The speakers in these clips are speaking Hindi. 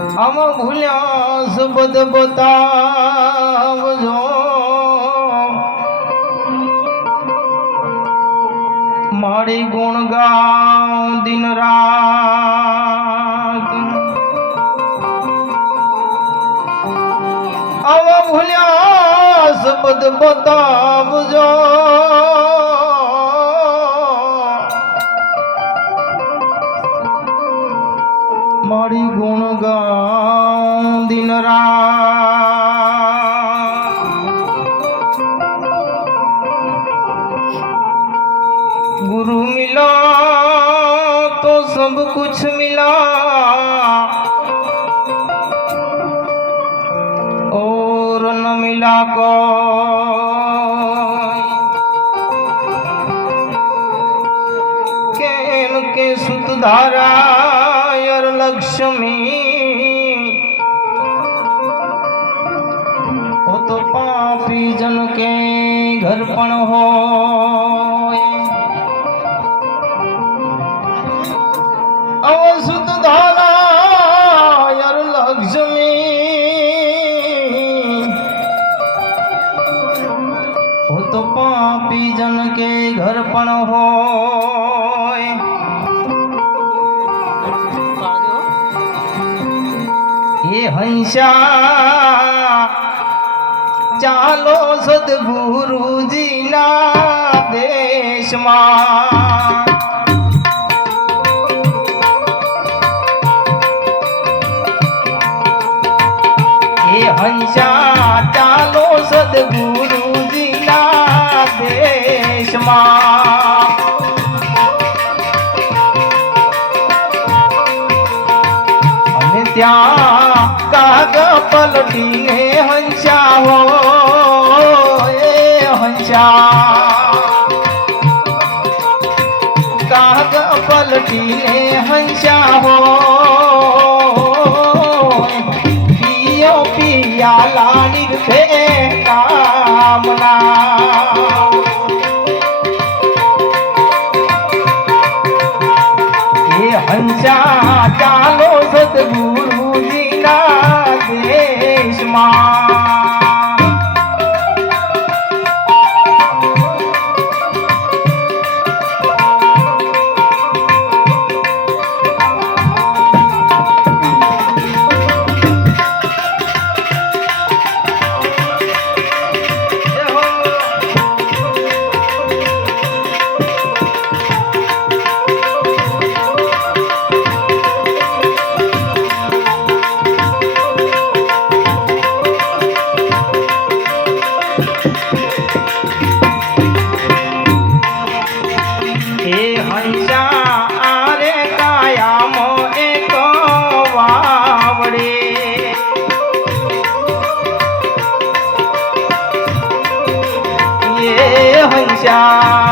અમ ભૂલ્યા સુબદ બતાવજો. મારી ગુણગાઉં દિન રાત. અમ ભૂલ્યા સુબદ બતાવજો. મારી ગુણ ગાઉં દિન રાત गुरु मिला तो सब कुछ मिला और न मिला को केन के सुत धारा यार लक्ष्मी। वो तो पापी जन के घर पण हो अवसुत धारा लक्ष्मी। वो तो पापी जन के घर पण हो હે હંસા ચાલો સદગુરુજીના દેશમાં કાગ પલટીને હંસા હો એ હંસા કાગ પલટીને 家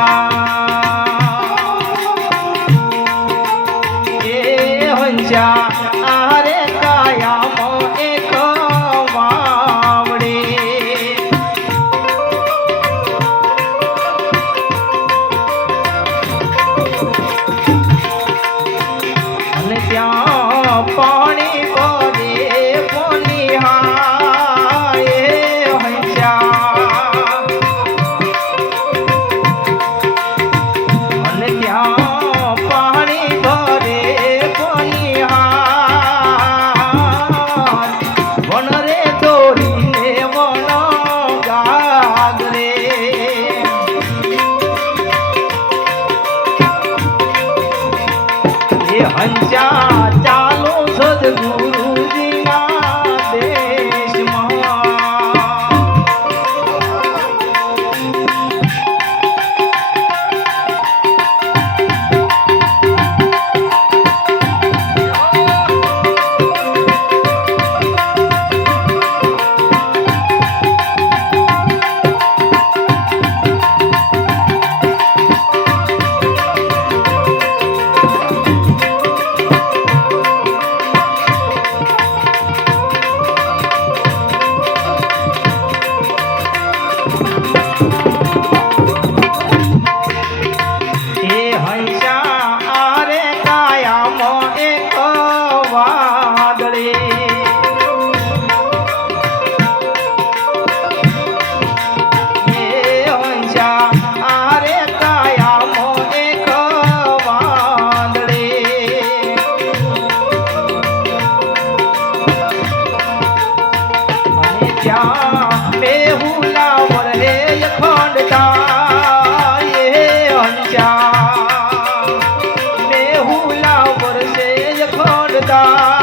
দাদা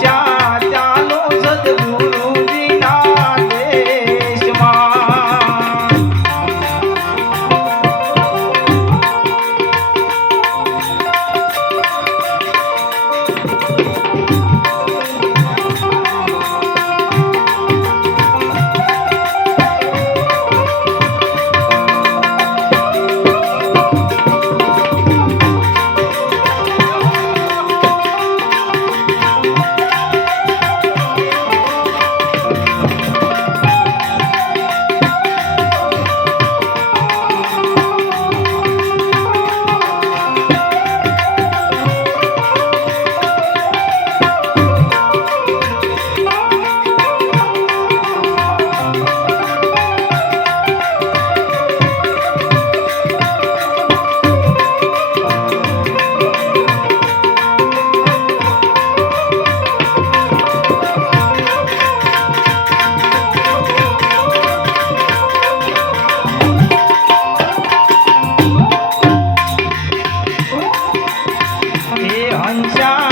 乡晚霞